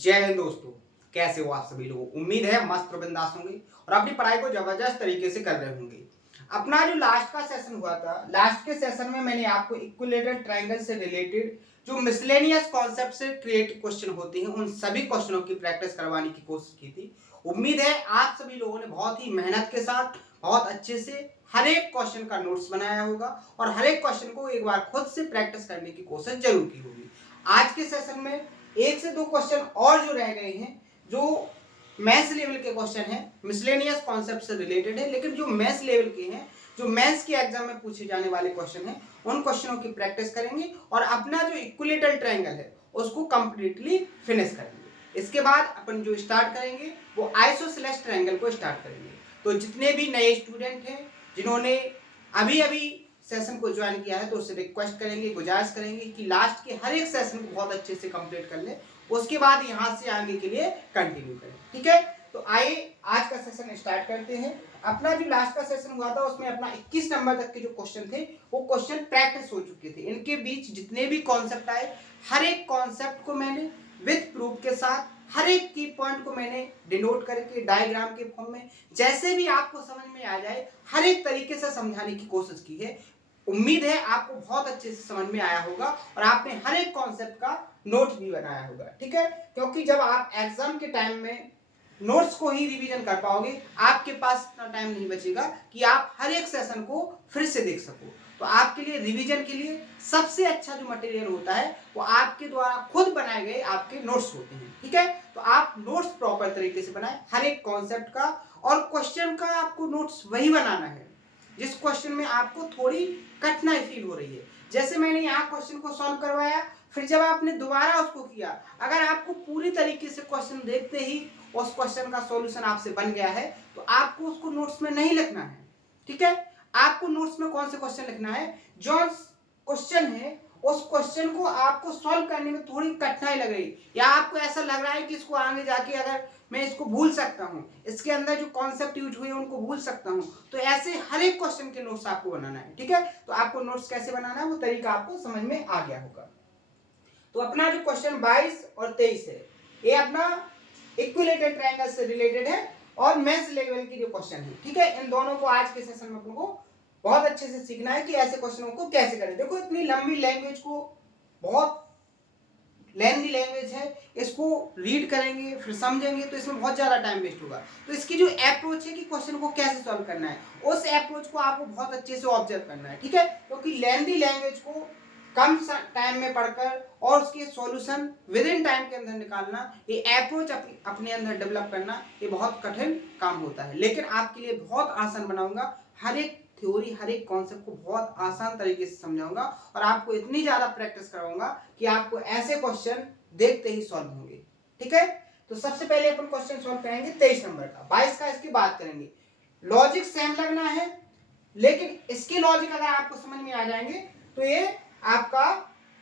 जय हिंद दोस्तों। कैसे हो आप सभी लोग? उम्मीद है मस्त और बिंदास होंगे और अपनी पढ़ाई को जबरदस्त तरीके से कर रहे होंगे। अपना जो लास्ट का सेशन हुआ था, लास्ट के सेशन में मैंने आपको इक्विलेटरल ट्रायंगल से रिलेटेड जो मिसलेनियस कॉन्सेप्ट से क्रिएट क्वेश्चन होते हैं उन सभी क्वेश्चनों की प्रैक्टिस करवाने की कोशिश की थी। उम्मीद है आप सभी लोगों ने बहुत ही मेहनत के साथ बहुत अच्छे से हर एक क्वेश्चन का नोट्स बनाया होगा और हर एक क्वेश्चन को एक बार खुद से प्रैक्टिस करने की कोशिश जरूर की होगी। आज के सेशन में एक से दो क्वेश्चन और जो रह गए हैं, जो मैथ्स लेवल के क्वेश्चन हैं, मिसलेनियस कॉन्सेप्ट से रिलेटेड है, लेकिन जो मैथ्स लेवल के हैं, जो मैथ्स के एग्जाम में पूछे जाने वाले क्वेश्चन हैं, उन क्वेश्चनों की प्रैक्टिस करेंगे और अपना जो इक्विलेटरल ट्रायंगल है उसको कंप्लीटली फिनिश करेंगे। इसके बाद अपन जो स्टार्ट करेंगे वो आइसोसेलेस ट्रायंगल को स्टार्ट करेंगे। तो जितने भी नए स्टूडेंट हैं जिन्होंने अभी अभी सेशन को ज्वाइन किया है तो उससे रिक्वेस्ट करेंगे, गुजारिश करेंगे कि लास्ट के हर एक सेशन को बहुत अच्छे से कंप्लीट कर ले, उसके बाद यहाँ से आगे के लिए कंटिन्यू करें। ठीक है, तो आइए आज का सेशन स्टार्ट करते हैं। अपना जो लास्ट का सेशन हुआ था उसमें अपना 21 नंबर तक के जो क्वेश्चन थे वो क्वेश्चन प्रैक्टिस हो चुके थे। इनके बीच जितने भी कॉन्सेप्ट आए, हर एक कॉन्सेप्ट को मैंने विद प्रूफ के साथ, हर एक की पॉइंट को मैंने डिनोट करके डायग्राम के फॉर्म में जैसे भी आपको समझ में आ जाए हर एक तरीके से समझाने की कोशिश की है। उम्मीद है आपको बहुत अच्छे से समझ में आया होगा और आपने हर एक कॉन्सेप्ट का नोट भी बनाया होगा। ठीक है, क्योंकि जब आप एग्जाम के टाइम में नोट्स को ही रिवीजन कर पाओगे, आपके पास इतना टाइम नहीं बचेगा कि आप हर एक सेशन को फिर से देख सको। तो आपके लिए रिवीजन के लिए सबसे अच्छा जो मटेरियल होता है वो आपके द्वारा खुद बनाए गए आपके नोट्स होते हैं। ठीक है, तो आप नोट्स प्रॉपर तरीके से बनाएं हर एक कॉन्सेप्ट का, और क्वेश्चन का आपको नोट्स वही बनाना है जिस क्वेश्चन में आपको थोड़ी कठिनाई फील हो रही है। जैसे मैंने यहाँ क्वेश्चन को सॉल्व करवाया, फिर जब आपने दोबारा उसको किया, अगर आपको पूरी तरीके से क्वेश्चन देखते ही उस क्वेश्चन का सॉल्यूशन आपसे बन गया है तो आपको उसको नोट्स में नहीं लिखना है। ठीक है, आपको नोट्स में कौन से क्वेश्चन लिखना है, जो क्वेश्चन है उस क्वेश्चन को आपको सॉल्व करने में थोड़ी कठिनाई लग रही या आपको ऐसा लग रहा है कि इसको आगे जाके अगर मैं इसको भूल सकता हूं, इसके अंदर जो कॉन्सेप्ट यूज हुए उनको भूल सकता हूं, तो ऐसे हर एक क्वेश्चन के नोट्स आपको बनाना है। ठीक है, तो आपको नोट्स कैसे बनाना है वो तरीका आपको समझ में आ गया होगा। तो अपना जो क्वेश्चन 22 और 23 है ये अपना इक्विलेटरल ट्रायंगल से रिलेटेड है और मैथ्स लेवल की जो क्वेश्चन है। ठीक है, इन दोनों को आज के सेशन में अपन को बहुत अच्छे से सीखना है कि ऐसे क्वेश्चनों को कैसे करें। देखो इतनी लंबी लैंग्वेज को, बहुत लेंथी लैंग्वेज है, इसको रीड करेंगे फिर समझेंगे तो इसमें बहुत ज्यादा टाइम वेस्ट होगा। तो इसकी जो अप्रोच है कि क्वेश्चन को कैसे सॉल्व करना है, उस अप्रोच को आपको बहुत अच्छे से ऑब्जर्व करना है। ठीक है, क्योंकि लेंथी लैंग्वेज को कम टाइम में पढ़कर और उसके सॉल्यूशन विद इन टाइम के अंदर निकालना, ये अप्रोच अपने अंदर डेवलप करना, ये बहुत कठिन काम होता है, लेकिन आपके लिए बहुत आसान बनाऊंगा। हर एक थ्योरी, हर एक कॉन्सेप्ट को बहुत आसान तरीके से समझाऊंगा और आपको इतनी ज्यादा प्रैक्टिस कराऊंगा कि आपको ऐसे क्वेश्चन देखते ही सॉल्व होंगे। ठीक है, तो सबसे पहले अपन क्वेश्चन सॉल्व करेंगे 23 नंबर का। 22 का इसकी बात करेंगे। लॉजिक सेम लगना है, लेकिन इसके लॉजिक अगर आपको समझ में आ जाएंगे तो ये आपका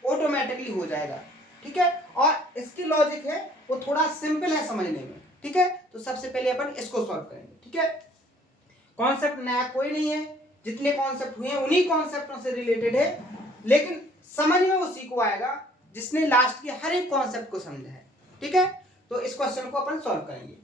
ऑटोमेटिकली हो जाएगा। ठीक है, और इसकी लॉजिक है वो थोड़ा सिंपल है समझने में। ठीक है, तो सबसे पहले अपन इसको सॉल्व करेंगे। ठीक है, कॉन्सेप्ट नया कोई नहीं है, जितने कॉन्सेप्ट हुए हैं उन्हीं कॉन्सेप्टों से रिलेटेड है, लेकिन समझ में उसी को आएगा जिसने लास्ट के हर एक कॉन्सेप्ट को समझा है। ठीक है, तो इस क्वेश्चन को अपन सॉल्व करेंगे।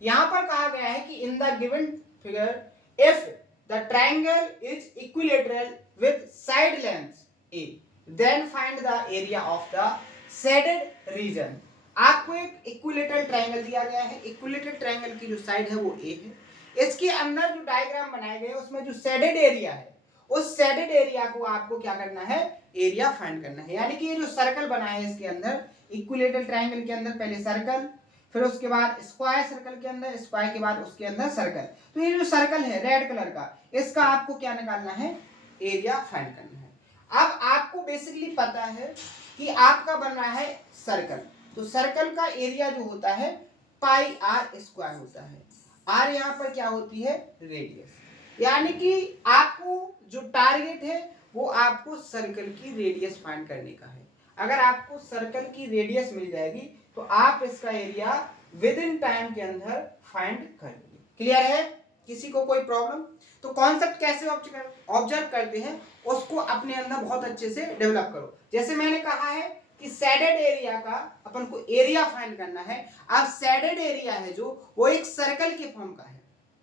यहां पर कहा गया है कि in the given figure if the triangle is equilateral with side length a then find the area of the shaded region. आपको एक इक्विलेटरल ट्रायंगल दिया गया है, इक्विलेटरल ट्रायंगल की जो साइड है वो ए है, इसके अंदर जो डायग्राम बनाए गए उसमें जो शेडेड एरिया है उस शेडेड एरिया को आपको क्या करना है, एरिया फाइंड करना है। यानी कि ये जो सर्कल बना है इसके अंदर, इक्विलेटरल ट्रायंगल के अंदर पहले सर्कल, फिर उसके बाद स्क्वायर सर्कल के अंदर, स्क्वायर के बाद उसके अंदर सर्कल। तो ये जो सर्कल है रेड कलर का, इसका आपको क्या निकालना है, एरिया फाइंड करना है। अब आपको बेसिकली पता है कि आपका बन रहा है सर्कल, तो सर्कल का एरिया जो होता है पाई आर स्क्वायर होता है। आर यहाँ पर क्या होती है, रेडियस। यानी कि आपको जो टारगेट है वो आपको सर्कल की रेडियस फाइंड करने का है। अगर आपको सर्कल की रेडियस मिल जाएगी तो आप इसका एरिया विद इन टाइम के अंदर फाइंड कर लेंगे। क्लियर है, किसी को कोई प्रॉब्लम? तो कॉन्सेप्ट कैसे ऑब्जर्व करते हैं उसको अपने अंदर बहुत अच्छे से डेवलप करो। जैसे मैंने कहा है कि शेडेड एरिया का अपन को एरिया फाइंड करना है। अब शेडेड एरिया है जो वो एक सर्कल के फॉर्म का है।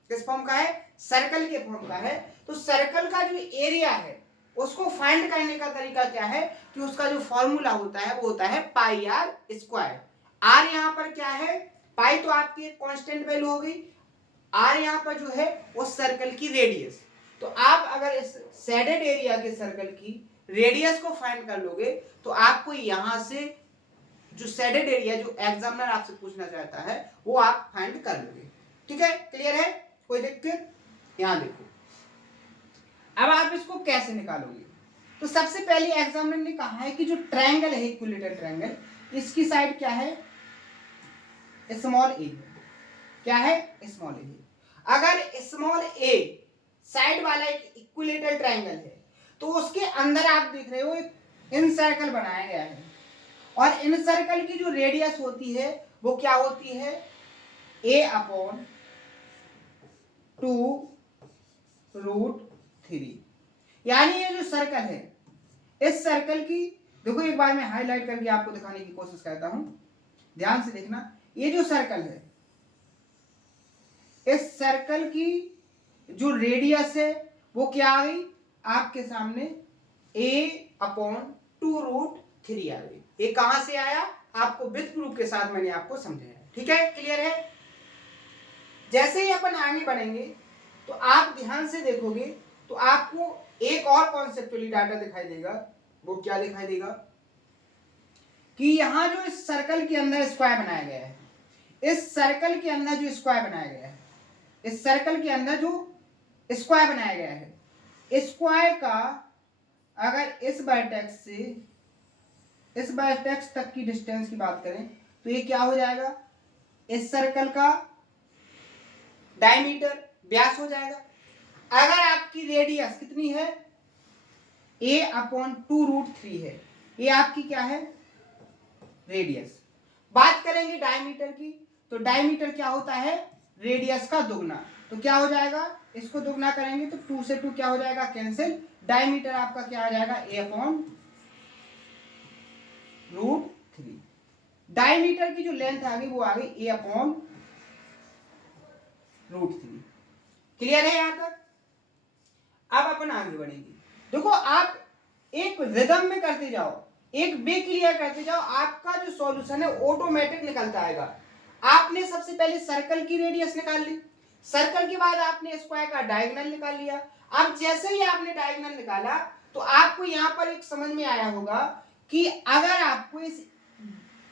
किस फॉर्म का है? सर्कल के फॉर्म का है। तो सर्कल का जो एरिया है उसको फाइंड करने का तरीका क्या है कि उसका जो फॉर्मूला होता है वो होता है पाई आर स्क्वायर। आर यहाँ पर क्या है? पाई तो आपकी एक कांस्टेंट वैल्यू हो गई, आर यहाँ पर जो है वो सर्कल की रेडियस। तो आप अगर इस शेडेड एरिया के सर्कल की रेडियस को फाइंड कर लोगे तो आपको यहां से जो शेडेड एरिया जो एग्जामिनर आपसे पूछना चाहता है वो आप फाइंड कर लोगे। ठीक है, क्लियर है? कोई दिक्कत? यहां देखो, अब आप इसको कैसे निकालोगे? तो सबसे पहले एग्जामिनर ने कहा है कि जो ट्रायंगल है इक्विलेटरल ट्रायंगल, इसकी साइड क्या है? स्मॉल ए। क्या है? स्मॉल ए। अगर स्मॉल ए साइड वाला एक इक्विलेटरल ट्रायंगल है तो उसके अंदर आप देख रहे हो एक इन सर्कल बनाया गया है, और इन सर्कल की जो रेडियस होती है वो क्या होती है? a/2 √3। यानी ये जो सर्कल है, इस सर्कल की देखो, एक बार मैं हाईलाइट करके आपको दिखाने की कोशिश करता हूं, ध्यान से देखना। ये जो सर्कल है, इस सर्कल की जो रेडियस है वो क्या आ गई आपके सामने? a/2 √3 आ गई। ये कहां से आया? आपको विथ प्रूफ के साथ मैंने आपको समझाया। ठीक है, क्लियर है? जैसे ही अपन आगे बढ़ेंगे तो आप ध्यान से देखोगे तो आपको एक और कॉन्सेप्चुअली डाटा दिखाई देगा। वो क्या दिखाई देगा? कि यहां जो इस सर्कल के अंदर स्क्वायर बनाया गया है, इस सर्कल के अंदर जो स्क्वायर बनाया गया है, इस सर्कल के अंदर जो स्क्वायर बनाया गया है, स्क्वायर का अगर इस वर्टेक्स से इस वर्टेक्स तक की डिस्टेंस की बात करें तो ये क्या हो जाएगा? इस सर्कल का डायमीटर, व्यास हो जाएगा। अगर आपकी रेडियस कितनी है? a/2 √3 है, ये आपकी क्या है? रेडियस। बात करेंगे डायमीटर की, तो डायमीटर क्या होता है? रेडियस का दुगना। तो क्या हो जाएगा? इसको दुगना करेंगे तो 2 से 2 क्या हो जाएगा? कैंसिल। डायमीटर आपका क्या आ जाएगा? a/√3। डायमीटर की जो लेंथ आ गई वो आ गई a/√3। क्लियर है यहां तक? अब अपन आगे बढ़ेंगे। देखो, आप एक रिदम में करते जाओ, एक वे क्लियर करते जाओ, आपका जो सॉल्यूशन है ऑटोमेटिक निकलता आएगा। आपने सबसे पहले सर्कल की रेडियस निकाल ली, सर्कल के बाद आपने स्क्वायर का डायगोनल निकाल लिया। अब जैसे ही आपने डायगोनल निकाला तो आपको यहां पर एक समझ में आया होगा कि अगर आपको इस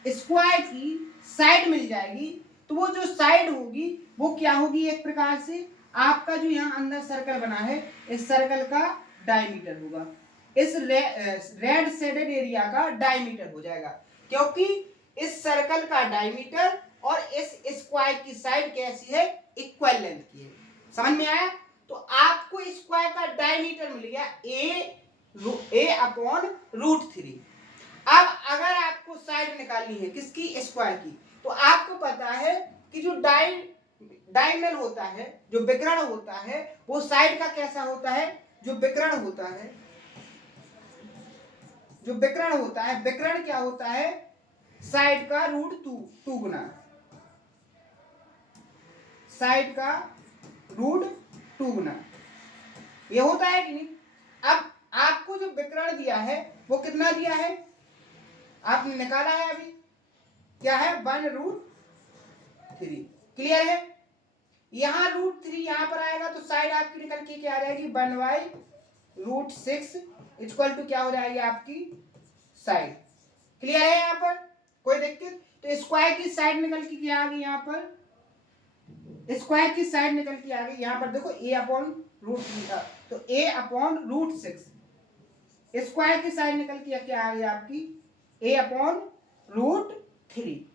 स्क्वायर की साइड मिल जाएगी तो वो जो साइड होगी वो क्या होगी? एक प्रकार से आपका जो यहाँ अंदर सर्कल बना है, इस सर्कल का डायमीटर होगा, इस रेड शेडेड एरिया का डायमीटर हो जाएगा, क्योंकि इस सर्कल का डायमीटर और इस स्क्वायर की साइड कैसी है? इक्वल लेंथ की है। समझ में आया? तो आपको स्क्वायर का डायमीटर मिल गया a/√3। अब अगर आपको साइड निकालनी है किसकी? स्क्वायर की, तो आपको पता है कि जो डायगोनल होता है, जो विकर्ण होता है, वो साइड का कैसा होता है? जो विकर्ण होता है, जो विकर्ण होता है, विकर्ण क्या होता है? साइड का √2 गुना, साइड का √2 गुना, ये होता है कि नहीं? अब आपको जो विकर्ण दिया है वो कितना दिया है? आपने निकाला है अभी, क्या है? 1√3। क्लियर है? यहां √3 यहां पर आएगा तो साइड आपकी निकल के क्या आ जाएगी? 1/√6 इक्वल टू क्या हो जाएगी आपकी साइड। क्लियर है यहां पर? कोई दिक्कत? तो स्क्वायर की साइड निकल के क्या आ गई? यहां पर स्क्वायर की साइड निकल के आ गई, यहां पर देखो a/√3 था तो a/√6, स्क्वायर की साइड निकल के क्या आ गई आपकी? a/√3।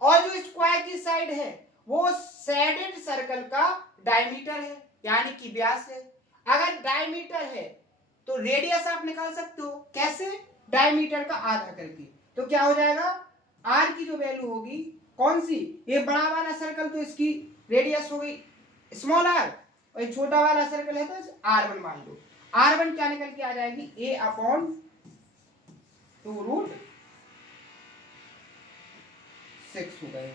और जो स्क्वायर की साइड है वो शेडेड सर्कल का डायमीटर है, यानी कि व्यास है। अगर डायमीटर है तो रेडियस आप निकाल सकते हो। कैसे? डायमीटर का आधा करके। तो क्या हो जाएगा? आर की जो वैल्यू होगी, कौन सी? ये बड़ा वाला सर्कल तो इसकी रेडियस हो गई स्मॉल आर, और ये छोटा वाला सर्कल है तो r1 मान लो। r1 क्या निकल के आ जाएगी? a/2 √3। 6 हो गए।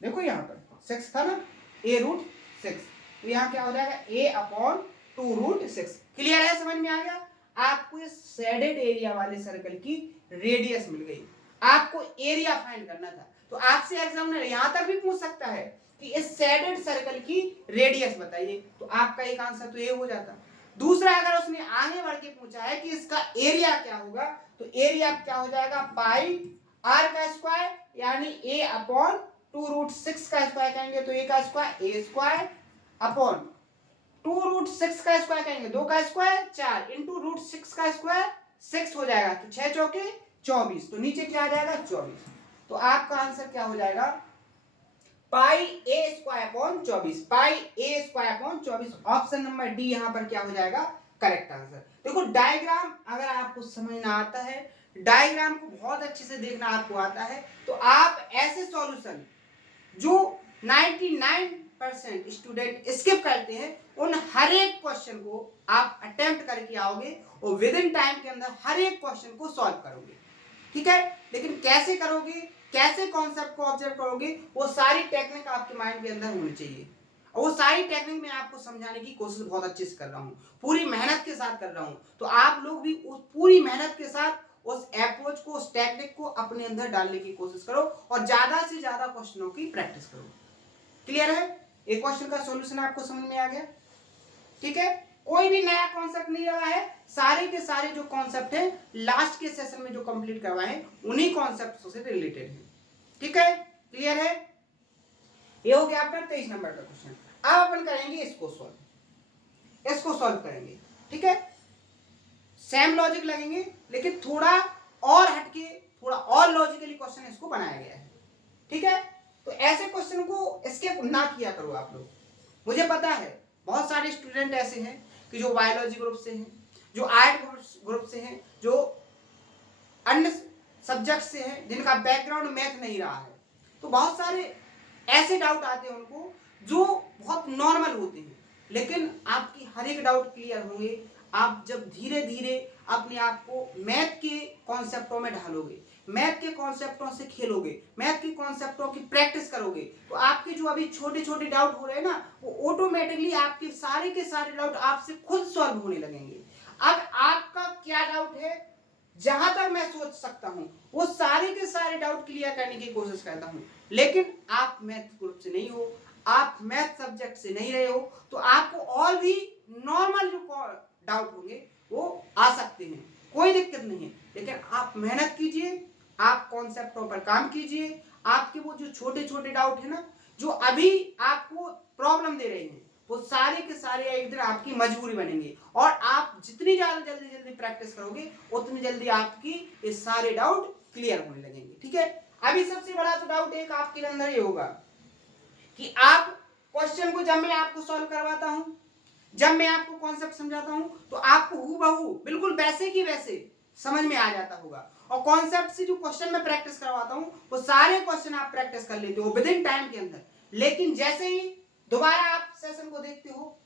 देखो यहाँ पर 6 था ना, a√6, तो यहाँ क्या हो जाएगा a/2√6। क्लियर है, समझ में आ गया? आपको इस शेडेड एरिया वाले सर्कल की रेडियस मिल गई, आपको एरिया फाइंड करना था। तो आपसे एग्जामिनर यहां तक भी पूछ सकता है कि इस शेडेड सर्कल की रेडियस बताइए, तो आपका एक आंसर तो ये हो जाता। दूसरा, अगर उसने आगे बढ़ के पूछा है कि इसका एरिया क्या होगा, तो एरिया क्या हो जाएगा पाई r का स्क्वायर, यानी a/2√6 का स्क्वायर कहेंगे तो a का स्क्वायर a²/2√6 का स्क्वायर कहेंगे 2 का स्क्वायर 4 इंटू √6 का स्क्वायर 6 हो जाएगा, तो 6 चौके 24, तो नीचे क्या आ जाएगा 24। तो आपका आंसर क्या हो जाएगा πa²/24, πa²/24। Option number D यहां पर क्या हो जाएगा करेक्ट आंसर। देखो डायग्राम अगर आपको समझना आता है, डायग्राम को बहुत अच्छे से देखना आपको आता है, तो आप ऐसे सॉल्यूशन जो 99% स्टूडेंट स्किप करते हैं, उन हर एक क्वेश्चन को आप अटेम्प्ट करके आओगे और विद इन टाइम के अंदर हर एक क्वेश्चन को सॉल्व करोगे। ठीक है, लेकिन कैसे करोगे, कैसे कॉन्सेप्ट को ऑब्जर्व करोगे, वो सारी टेक्निक आपके माइंड के अंदर होनी चाहिए। और वो सारी टेक्निक मैं आपको समझाने की कोशिश बहुत अच्छे से कर रहा हूँ, पूरी मेहनत के साथ कर रहा हूँ। तो आप लोग भी उस पूरी मेहनत के साथ उस अप्रोच को, उस टेक्निक को अपने अंदर डालने की कोशिश करो और ज्यादा से ज्यादा क्वेश्चनों की प्रैक्टिस करो। क्लियर है? एक क्वेश्चन का सॉल्यूशन आपको समझ में आ गया? ठीक है, कोई भी नया कॉन्सेप्ट नहीं लगा है, सारे के सारे जो कॉन्सेप्ट है लास्ट के सेशन में जो कंप्लीट करवाए हैं उन्हीं कॉन्सेप्ट से रिलेटेड है। ठीक है, क्लियर है? ये हो गया आपका 23 नंबर का क्वेश्चन। अब अपन करेंगे इसको सॉल्व करेंगे। ठीक है, सेम लॉजिक लगेंगे, लेकिन थोड़ा और हटके, थोड़ा और लॉजिकली क्वेश्चन इसको बनाया गया है। ठीक है, तो ऐसे क्वेश्चन को स्किप ना किया करो आप लोग। मुझे पता है बहुत सारे स्टूडेंट ऐसे हैं कि जो बायोलॉजी ग्रुप से हैं, जो आर्ट ग्रुप से हैं, जो अन्य सब्जेक्ट से हैं, जिनका बैकग्राउंड मैथ नहीं रहा है, तो बहुत सारे ऐसे डाउट आते हैं उनको जो बहुत नॉर्मल होते हैं, लेकिन आपकी हर एक डाउट क्लियर होंगे आप जब धीरे धीरे अपने आप को मैथ के कॉन्सेप्टों में ढालोगे, मैथ के कॉन्सेप्टों से खेलोगे, मैथ के कॉन्सेप्टों की प्रैक्टिस करोगे, तो आपके जो अभी छोटे छोटे डाउट हो रहे हैं ना, वो ऑटोमेटिकली आपके सारे के सारे डाउट आपसे खुद सॉल्व होने लगेंगे। अब आपका क्या डाउट है, जहां तक मैं सोच सकता हूं वो सारे के सारे डाउट क्लियर करने की कोशिश करता हूं, लेकिन आप मैथ ग्रुप से नहीं हो, आप मैथ सब्जेक्ट से नहीं रहे हो, तो आपको और भी नॉर्मल जो डाउट होंगे वो आ सकते हैं, कोई दिक्कत नहीं है। लेकिन आप मेहनत कीजिए, आप कॉन्सेप्टों पर काम कीजिए, आपके वो जो छोटे छोटे डाउट है ना, जो अभी आपको प्रॉब्लम दे रहे हैं, वो सारे के सारे एक दिन आपकी मजबूरी बनेंगे, और आप जितनी ज्यादा जल्दी प्रैक्टिस करोगे उतनी जल्दी आपकी ये सारे डाउट क्लियर होने लगेंगे। ठीक है, अभी सबसे बड़ा तो डाउट एक आपके अंदर ये होगा कि आप क्वेश्चन को जब मैं आपको सॉल्व करवाता हूं, जब मैं आपको कॉन्सेप्ट समझाता हूं, तो आपको हूबहू बिल्कुल वैसे की वैसे समझ में आ जाता होगा, और कॉन्सेप्ट से जो क्वेश्चन मैं प्रैक्टिस करवाता हूं वो सारे क्वेश्चन आप प्रैक्टिस कर लेते हो विद इन टाइम के अंदर। लेकिन जैसे ही दोबारा आप सेशन को देखते हो,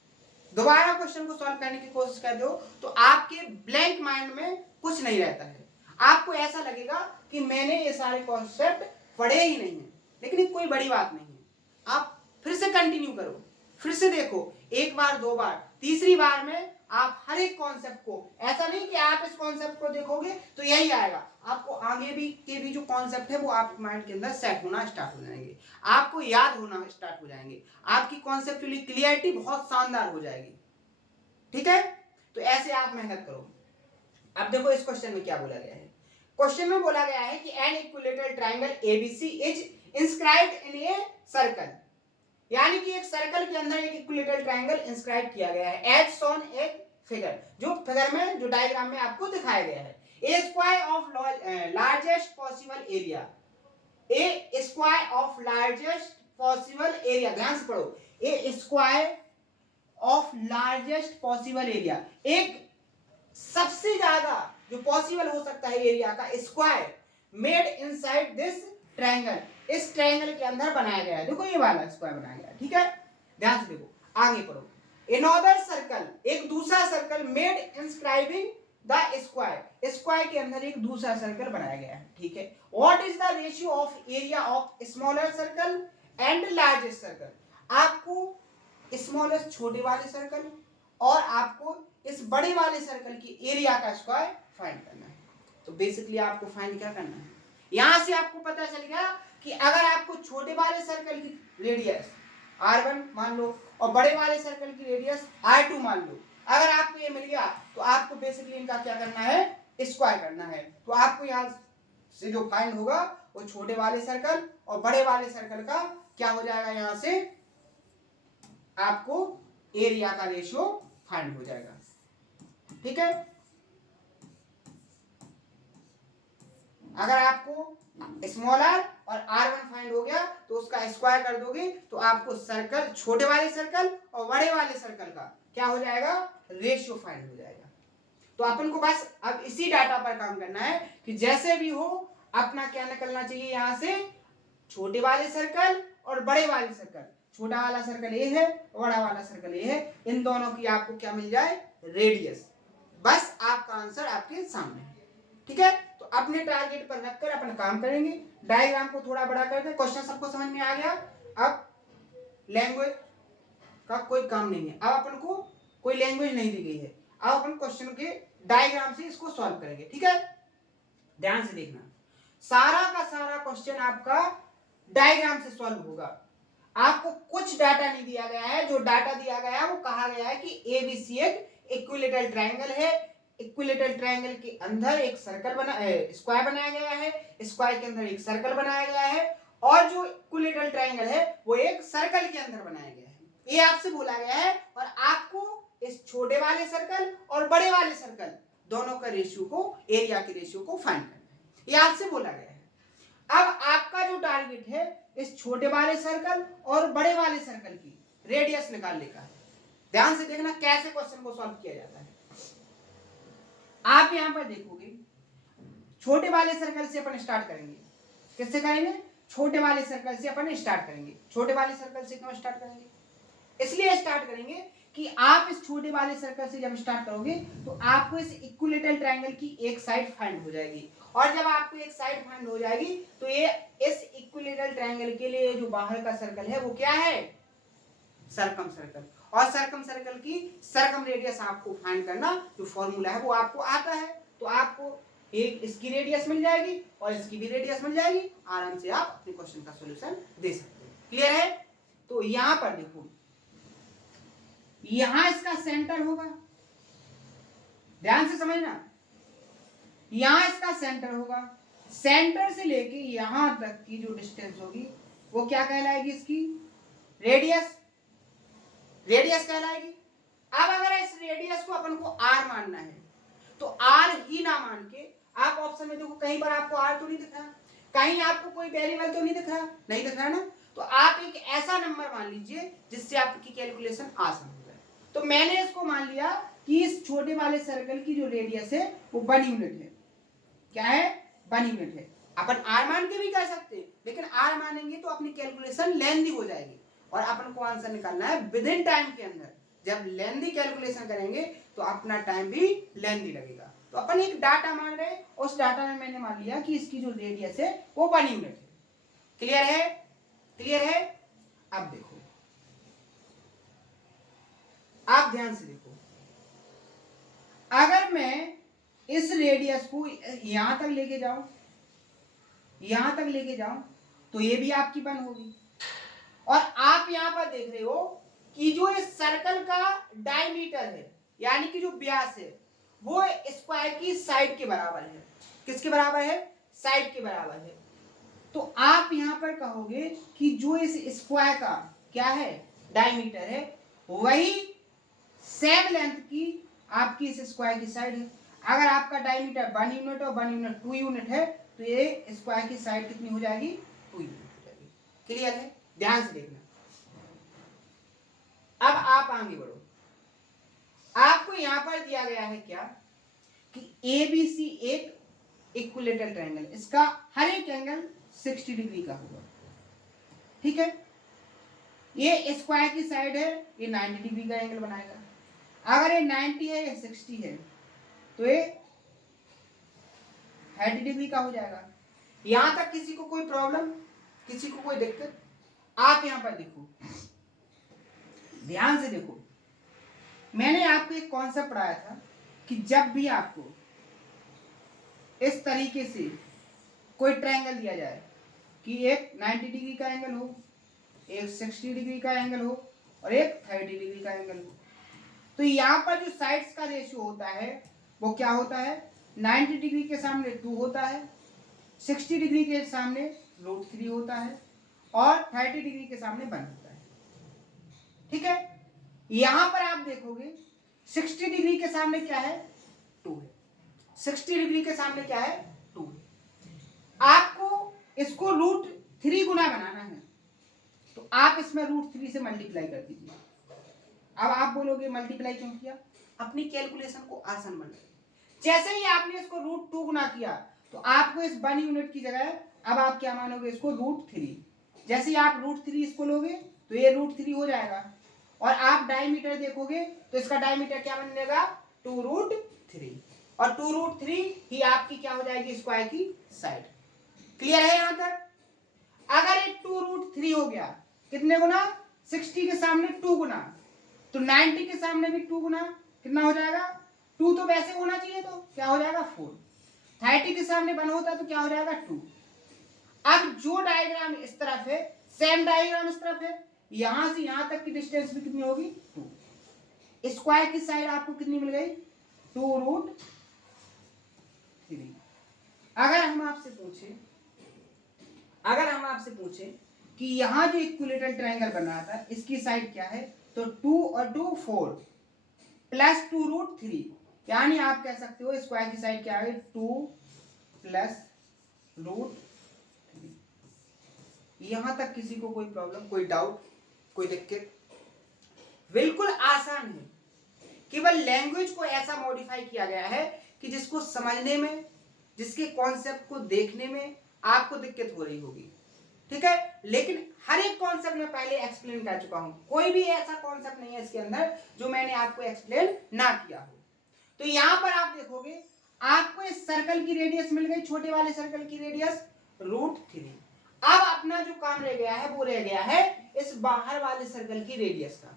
दोबारा क्वेश्चन को सॉल्व करने की कोशिश करते हो, तो आपके ब्लैंक माइंड में कुछ नहीं रहता है, आपको ऐसा लगेगा कि मैंने ये सारे कॉन्सेप्ट पढ़े ही नहीं है। लेकिन कोई बड़ी बात नहीं है, आप फिर से कंटिन्यू करो, फिर से देखो, एक बार दो बार, तीसरी बार में आप हर एक कॉन्सेप्ट को, ऐसा नहीं कि आप इस कॉन्सेप्ट को देखोगे तो यही आएगा, आपको आगे भी के भी जो कॉन्सेप्ट है वो आपके माइंड के अंदर सेट होना स्टार्ट हो जाएंगे, आपको याद होना स्टार्ट हो जाएंगे, आपकी कॉन्सेप्चुअली क्लियरिटी बहुत शानदार हो जाएगी। ठीक है, तो ऐसे आप मेहनत करो। अब देखो इस क्वेश्चन में क्या बोला गया है, क्वेश्चन में बोला गया है कि an equilateral triangle ABC is inscribed in a circle, यानी कि एक सर्कल के अंदर एक इक्विलेटरल ट्रायंगल इंस्क्राइब किया गया है एज शोन एक फिगर, जो फिगर में जो डायग्राम में आपको दिखाया गया है। A square of largest possible area, a square of largest possible area, ध्यान से पढ़ो, a square of largest possible area, एक सबसे ज्यादा जो पॉसिबल हो सकता है एरिया का square made inside this triangle, इस ट्रायंगल के अंदर बनाया गया है। देखो ये वाला स्क्वायर बनाया गया है। ठीक है, ध्यान से देखो, आगे पढ़ो। अनदर सर्कल, एक दूसरा circle made inscribing the square, square के अंदर एक दूसरा सर्कल बनाया गया है, ठीक है। What is the ratio of area of smaller circle and largest circle, आपको स्मॉलेस्ट छोटे वाले सर्कल और आपको इस बड़े वाले सर्कल की एरिया का स्क्वायर फाइंड करना है। तो बेसिकली आपको फाइंड क्या करना है, यहां से आपको पता चल गया कि अगर आपको छोटे वाले सर्कल की रेडियस r1 मान लो और बड़े वाले सर्कल की रेडियस r2 मान लो, अगर आपको ये मिल गया तो आपको बेसिकली इनका क्या करना है, स्क्वायर करना है। तो आपको यहाँ से जो फाइंड होगा वो छोटे वाले सर्कल और बड़े वाले सर्कल का क्या हो जाएगा, यहां से आपको एरिया का रेशियो फाइंड हो जाएगा, ठीक है। अगर आपको स्मॉलर और r1 फाइंड हो गया तो उसका स्क्वायर कर दोगे तो आपको सर्कल, छोटे वाले सर्कल और बड़े वाले सर्कल का क्या हो जाएगा, रेशियो फाइंड हो जाएगा। तो अपन को बस अब इसी डाटा पर काम करना है कि जैसे भी हो अपना क्या निकलना चाहिए, यहां से छोटे वाले सर्कल और बड़े वाले सर्कल, छोटा वाला सर्कल ए है बड़ा वाला सर्कल ए है, इन दोनों की आपको क्या मिल जाए, रेडियस। बस आपका आंसर आपके सामने है, ठीक है। तो अपने टारगेट पर रखकर अपन काम करेंगे। डायग्राम को थोड़ा बड़ा कर दे, क्वेश्चन सबको समझ में आ गया। अब लैंग्वेज का कोई काम नहीं है, अब अपन को कोई लैंग्वेज नहीं दी गई है, अब अपन क्वेश्चन के डायग्राम से इसको सॉल्व करेंगे, ठीक है। ध्यान से देखना, सारा का सारा क्वेश्चन आपका डायग्राम से सॉल्व होगा। आपको कुछ डाटा नहीं दिया गया है, जो डाटा दिया गया है वो कहा गया है कि एबीसी एक इक्विलेटरल ट्रायंगल है, इक्विलेटरल ट्रायंगल के अंदर एक सर्कल बना स्क्वायर बनाया गया है, स्क्वायर के अंदर एक सर्कल बनाया गया है और जो इक्विलेटरल ट्रायंगल है वो एक सर्कल के अंदर बनाया गया है, ये आपसे बोला गया है। और आपको इस छोटे वाले सर्कल और बड़े वाले सर्कल दोनों का रेशियो को, एरिया के रेशियो को फाइंड करना है, ये आपसे बोला गया है। अब आपका जो टारगेट है इस छोटे वाले सर्कल और बड़े वाले सर्कल की रेडियस निकालने का है। ध्यान से देखना कैसे क्वेश्चन को सॉल्व किया जाता है। आप यहां पर देखोगे छोटे वाले सर्कल से अपन स्टार्ट करेंगे, किससे करेंगे, छोटे वाले सर्कल से अपन स्टार्ट करेंगे। छोटे वाले सर्कल से क्यों स्टार्ट करेंगे, इसलिए स्टार्ट करेंगे कि आप इस छोटे वाले सर्कल से जब स्टार्ट करोगे तो आपको इस इक्विलेटरल ट्रायंगल की एक साइड फाइंड हो जाएगी, और जब आपको एक साइड फाइंड हो जाएगी तो ये इस इक्विलेटरल ट्रायंगल के लिए जो बाहर का सर्कल है वो क्या है, सर्कम सर्कल। और सर्कम सर्कल की सर्कम रेडियस आपको फाइंड करना जो फॉर्मूला है वो आपको आता है, तो आपको एक इसकी रेडियस मिल जाएगी और इसकी भी रेडियस मिल जाएगी, आराम से आप अपने क्वेश्चन का सॉल्यूशन दे सकते हो। क्लियर है। तो यहां पर देखो, यहां इसका सेंटर होगा, ध्यान से समझना, यहां इसका सेंटर होगा, सेंटर से लेके यहां तक की जो डिस्टेंस होगी वो क्या कहलाएगी, इसकी रेडियस, रेडियस कहलाएगी। अब अगर इस रेडियस को अपन को r मानना है तो r ही ना मान के आप ऑप्शन में देखो, कहीं पर आपको r तो नहीं दिख रहा, कहीं आपको कोई वेरिएबल तो नहीं दिख रहा, नहीं दिख रहा ना, तो आप एक ऐसा नंबर मान लीजिए जिससे आपकी कैलकुलेशन आसान हो जाए। तो मैंने इसको मान लिया कि इस छोटे वाले सर्कल की जो रेडियस है वो 1 यूनिट है, क्या है, 1 यूनिट है। अपन r मान के भी कर सकते हैं, लेकिन r मानेंगे तो अपनी कैलकुलेशन लेंथी हो जाएगी और अपन को आंसर निकालना है विद इन टाइम के अंदर। जब लेंथी कैलकुलेशन करेंगे तो अपना टाइम भी लेंथी लगेगा। तो अपन एक डाटा मान रहे हैं, उस डाटा में मैंने मान लिया कि इसकी जो रेडियस है वो 1 यूनिट है। क्लियर है, क्लियर है। अब देखो, आप ध्यान से देखो, अगर मैं इस रेडियस को यहां तक लेके जाऊं, यहां तक लेके जाऊं तो ये भी आपकी 1 होगी। और आप यहां पर देख रहे हो कि जो इस सर्कल का डायमीटर है यानी कि जो व्यास है वो स्क्वायर की साइड के बराबर है। किसके बराबर है, साइड के बराबर है। तो आप यहां पर कहोगे कि जो इस स्क्वायर का क्या है, डायमीटर है, वही सेम लेंथ की आपकी इस स्क्वायर की साइड है। अगर आपका डायमीटर 1 यूनिट और 1 यूनिट 2 यूनिट है तो ये स्क्वायर की साइड कितनी हो जाएगी, 2 यूनिट हो जाएगी। क्लियर है, ध्यान से देखना। अब आप आगे बढ़ो, आपको यहां पर दिया गया है क्या कि ABC एक इक्विलेटरल ट्रायंगल, इसका हर एक एंगल 60 डिग्री का होगा, ठीक है। ये स्क्वायर की साइड है, ये 90 डिग्री का एंगल बनाएगा। अगर ये 90 है, ये 60 है, तो ये 30 डिग्री का हो जाएगा। यहां तक किसी को कोई प्रॉब्लम, किसी को कोई दिक्कत? आप यहां पर देखो, ध्यान से देखो, मैंने आपको एक कॉन्सेप्ट पढ़ाया था कि जब भी आपको इस तरीके से कोई ट्रायंगल दिया जाए कि एक 90 डिग्री का एंगल हो, एक 60 डिग्री का एंगल हो और एक 30 डिग्री का एंगल हो, तो यहाँ पर जो साइड्स का रेशियो होता है वो क्या होता है? 90 डिग्री के सामने 2 होता है, 60 डिग्री के सामने √3 होता है और 30 डिग्री के सामने 1 होता है। ठीक है, यहां पर आप देखोगे 60 डिग्री के सामने क्या है? 2 है। 60 डिग्री के सामने क्या है? 2 है। आपको इसको √3 गुना बनाना है, तो आप इसमें √3 से मल्टीप्लाई कर दीजिए। अब आप बोलोगे मल्टीप्लाई क्यों किया? अपनी कैलकुलेशन को आसान बनाइए। जैसे ही आपने इसको √2 गुना किया तो आपको इस 1 यूनिट की जगह अब आप क्या मानोगे? इसको √3। जैसे ही आप √3 इसको लोगे तो ये √3 हो जाएगा और आप डायमीटर देखोगे तो इसका डायमीटर क्या बनेगा? 2√3 और 2√3 ही आपकी क्या हो जाएगी? स्क्वायर की साइड। क्लियर है यहां तक? अगर ये 2√3 हो गया कितने गुना? 60 के सामने 2 गुना, तो 90 के सामने भी 2 गुना कितना हो जाएगा? 2 तो वैसे होना चाहिए, तो क्या हो जाएगा? 4। 30 के सामने 1 होता तो क्या हो जाएगा? 2। अब जो डायग्राम इस तरफ है सेम डायग्राम इस तरफ है, यहां से यहां तक की डिस्टेंस भी कितनी होगी? 2। स्क्वायर की साइड आपको कितनी मिल गई? 2√3। अगर हम आपसे पूछे कि यहां जो इक्विलेटरल ट्रायंगल बन रहा था इसकी साइड क्या है, तो 2 और 2 4 प्लस 2√3, यानी आप कह सकते हो स्क्वायर की साइड क्या है? 2 प्लस √3। यहां तक किसी को कोई प्रॉब्लम, कोई डाउट, कोई दिक्कत? बिल्कुल आसान है, केवल लैंग्वेज को ऐसा मॉडिफाई किया गया है कि जिसको समझने में, जिसके कॉन्सेप्ट को देखने में आपको दिक्कत हो रही होगी। ठीक है, लेकिन हर एक कॉन्सेप्ट में पहले एक्सप्लेन कर चुका हूं, कोई भी ऐसा कॉन्सेप्ट नहीं है इसके अंदर जो मैंने आपको एक्सप्लेन ना किया हो। तो यहां पर आप देखोगे आपको इस सर्कल की रेडियस मिल गई, छोटे वाले सर्कल की रेडियस √3। अब अपना जो काम रह गया है वो रह गया है इस बाहर वाले सर्कल की रेडियस का।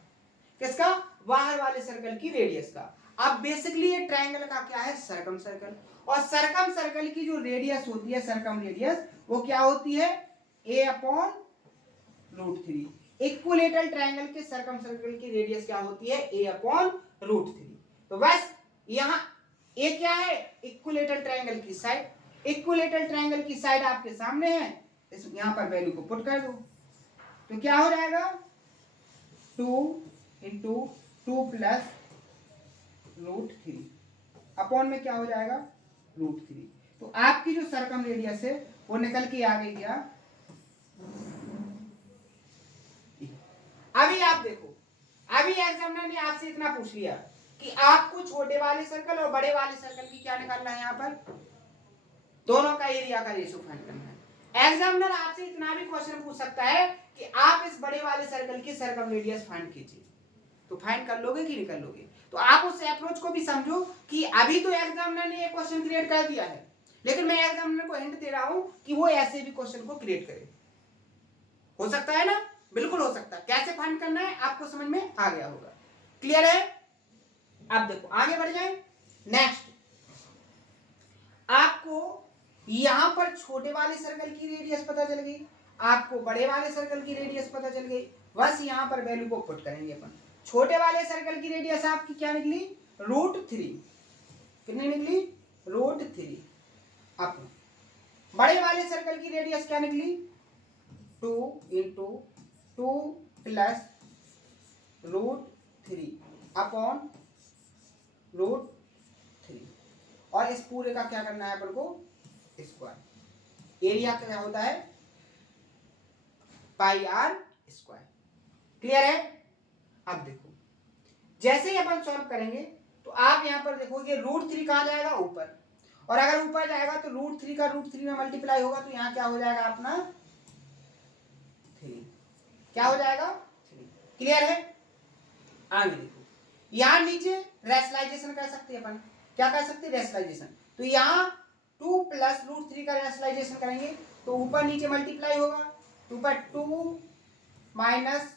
किसका? बाहर वाले सर्कल की रेडियस का। अब बेसिकली ये ट्रायंगल का क्या है? Circum circle. और सर्कम सर्कल की जो रेडियस होती है, सर्कम रेडियस, वो क्या होती है? a/√3। इक्विलेटरल ट्रायंगल के सर्कम सर्कल की रेडियस क्या होती है? a/√3। तो बस यहां ए क्या है? इक्विलेटरल ट्रायंगल की साइड। इक्विलेटरल ट्रायंगल की साइड आपके सामने है, इस यहां पर वैल्यू को पुट कर दो तो क्या हो जाएगा? 2 × 2 प्लस √3 अपॉन में क्या हो जाएगा? √3। तो आपकी जो सर्कम रेडियस है वो निकल के आ गई क्या? अभी आप देखो, अभी एग्जामिनर ने आपसे इतना पूछ लिया कि आपको छोटे वाले सर्कल और बड़े वाले सर्कल की क्या निकालना है? यहाँ पर दोनों का एरिया का रेशियो फाइंड करना है। एग्जामिनर आपसे इतना भी क्वेश्चन पूछ सकता है कि आप इस बड़े वाले सर्कल की सर्कम रेडियस फाइंड कीजिए, तो फाइंड कर लोगे कि नहीं कर लोगे? तो आप उस अप्रोच को भी समझो कि अभी तो एग्जामिनर ने एक क्वेश्चन क्रिएट कर दिया है, लेकिन मैं एग्जामिनर को हिंट दे रहा हूं कि वो ऐसे भी क्वेश्चन को क्रिएट करे। हो सकता है ना? बिल्कुल हो सकता है। कैसे फाइंड करना है आपको समझ में आ गया होगा। क्लियर है? अब देखो आगे बढ़ जाए। नेक्स्ट, आपको यहां पर छोटे वाले सर्कल की रेडियस पता चल गई, आपको बड़े वाले सर्कल की रेडियस पता चल गई। बस यहां पर वैल्यू को पुट करेंगे अपन। छोटे वाले सर्कल की रेडियस आपकी क्या निकली? √3। कितनी निकली? √3। अब बड़े वाले सर्कल की रेडियस क्या निकली? 2 × 2 प्लस √3 अपॉन √3। और इस पूरे का क्या करना है अपन को? स्क्वायर। एरिया क्या होता है? πr²। क्लियर है? अब देखो, जैसे ही अपन सॉल्व करेंगे तो आप यहां पर देखोगे √3 कहां जाएगा? ऊपर। और अगर ऊपर जाएगा तो √3 का √3 में मल्टीप्लाई होगा तो यहां क्या हो जाएगा अपना? 3। क्या हो जाएगा? 3। क्लियर है? आगे देखो, यहां नीचे रेशनलाइजेशन कर सकते हैं अपन। क्या कर सकते हैं? रेशनलाइजेशन। तो यहां 2 प्लस रूट 3 का रैशनलाइजेशन करेंगे तो ऊपर नीचे मल्टीप्लाई होगा, तो ऊपर 2 माइनस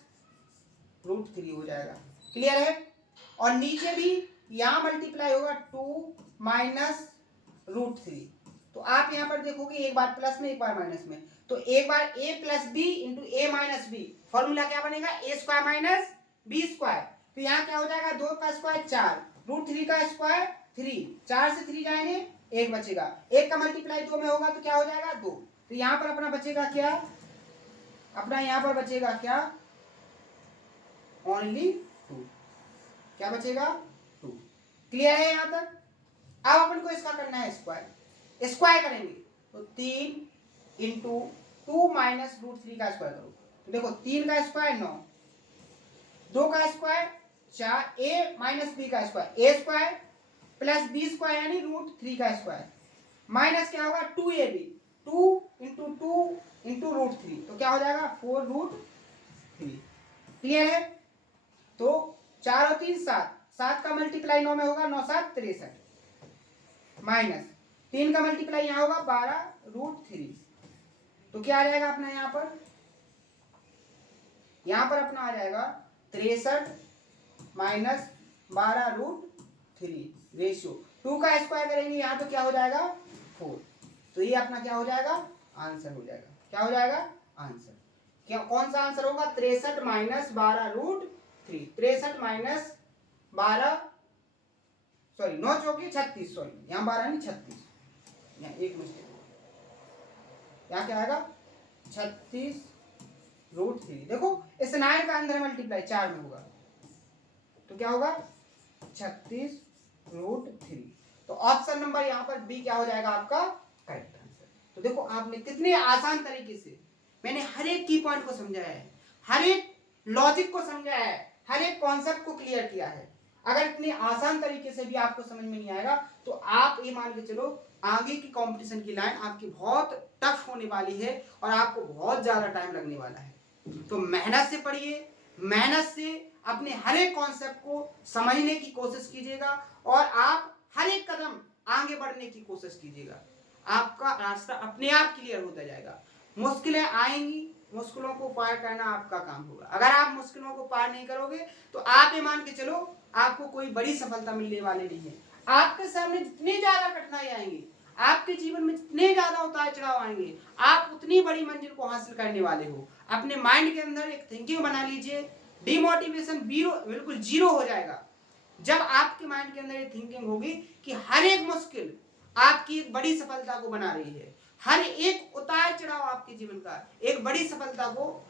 रूट 3 हो जाएगा। क्लियर है? और नीचे भी यहाँ मल्टीप्लाई होगा 2 माइनस रूट 3। तो आप यहाँ पर देखोगे एक बार प्लस में एक बार माइनस में, तो एक बार a plus B into A minus B, formula क्या बनेगा, A square minus B square. तो यहाँ क्या हो जाएगा, 2 का स्क्वायर 4, रूट 3 का स्क्वायर 3, 4 से 3 जाएंगे 1 बचेगा, 1 का मल्टीप्लाई 2 में होगा तो क्या हो जाएगा 2। तो यहाँ पर अपना बचेगा क्या, अपना यहाँ पर बचेगा क्या, ओनली 2। क्या बचेगा 2। क्लियर है यहाँ तक? अब अपन को इसका करना है स्क्वायर, स्क्वायर करेंगे तो 3 इंटू 2 माइनस रूट 3 का स्क्वायर करो, तो देखो 3 का स्क्वायर 9, 2 का स्क्वायर 4, ए माइनस बी का स्क्वायर, ए स्क्वायर प्लस बी स्क्वायर यानी रूट 3 का स्क्वायर, माइनस क्या होगा 2ab, 2 इंटू 2 इंटू रूट 3, तो क्या हो जाएगा 4 रूट 3। क्लियर है? तो 4 और 3 7, 7 का मल्टीप्लाई 9 में होगा, 9 7 63, माइनस 3 का मल्टीप्लाई यहाँ होगा 12 रूट 3, तो क्या आ जाएगा अपना यहाँ पर अपना आ जाएगा 63 माइनस 12 रूट 3 रेशियो 2 का स्क्वायर करेंगे यहाँ तो क्या हो जाएगा 4। तो ये अपना क्या हो जाएगा, आंसर हो जाएगा। क्या हो जाएगा, आंसर। क्या कौन सा आंसर होगा, 63 माइनस 12 रूट 3, 63 माइनस 12, सॉरी 9 चौके 36, सॉरी यहाँ 12 नहीं 36, यहाँ एक मिस्टेक, यहाँ क्या आएगा 36 रूट 3। देखो इस 9 का अंदर मल्टीप्लाई 4 में होगा तो क्या होगा 36 रूट 3। तो ऑप्शन नंबर यहाँ पर बी क्या हो जाएगा आपका करेक्ट आंसर। तो देखो आपने कितने आसान तरीके से मैंने हर एक की पॉइंट को समझाया है, हर एक लॉजिक को समझाया है, हर एक कॉन्सेप्ट को क्लियर किया है। अगर इतने आसान तरीके से भी आपको समझ में नहीं आएगा तो आप ये मान के चलो आगे की कंपटीशन की लाइन आपकी बहुत टफ होने वाली है और आपको बहुत ज्यादा टाइम लगने वाला है। तो मेहनत से पढ़िए, मेहनत से अपने हर एक कॉन्सेप्ट को समझने की कोशिश कीजिएगा और आप हर एक कदम आगे बढ़ने की कोशिश कीजिएगा। आपका रास्ता अपने आप क्लियर होता जाएगा। मुश्किलें आएंगी, मुश्किलों को पार करना आपका काम होगा। अगर आप मुश्किलों को पार नहीं करोगे तो आप ये मान के चलो आपको कोई बड़ी सफलता मिलने वाली नहीं है। आपके सामने जितनी ज्यादा कठिनाई आएंगी, आपके जीवन में जितने ज्यादा उतार चढ़ाव आएंगे, आप उतनी बड़ी मंजिल को हासिल करने वाले हो। अपने माइंड के अंदर एक थिंकिंग बना लीजिए, डिमोटिवेशन बिल्कुल जीरो हो जाएगा जब आपके माइंड के अंदर ये थिंकिंग होगी कि हर एक मुश्किल आपकी एक बड़ी सफलता को बना रही है, हर एक उतार चढ़ाव आपके जीवन का एक बड़ी सफलता को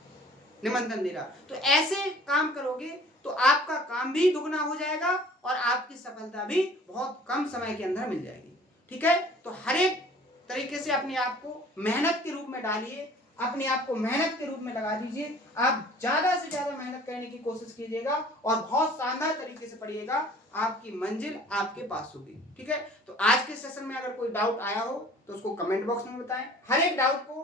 निमंत्रण दे रहा। तो ऐसे काम करोगे तो आपका काम भी दुगना हो जाएगा और आपकी सफलता भी बहुत कम समय के अंदर मिल जाएगी। ठीक है? तो हर एक तरीके से अपने आप को मेहनत के रूप में डालिए, अपने आप को मेहनत के रूप में लगा दीजिए। आप ज्यादा से ज्यादा मेहनत करने की कोशिश कीजिएगा और बहुत शानदार तरीके से पढ़िएगा, आपकी मंजिल आपके पास होगी। ठीक है? तो आज के सेशन में अगर कोई डाउट आया हो तो उसको कमेंट बॉक्स में बताएं। हर एक डाउट को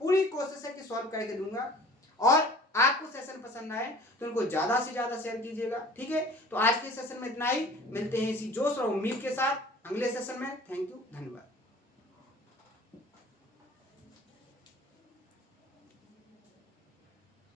पूरी कोशिश है कि सॉल्व करके दूंगा और आपको सेशन पसंद आए तो उनको ज्यादा से ज्यादा शेयर कीजिएगा। ठीक है? तो आज के सेशन में इतना ही, मिलते हैं इसी जोश और उम्मीद के साथ अगले सेशन में। थैंक यू, धन्यवाद।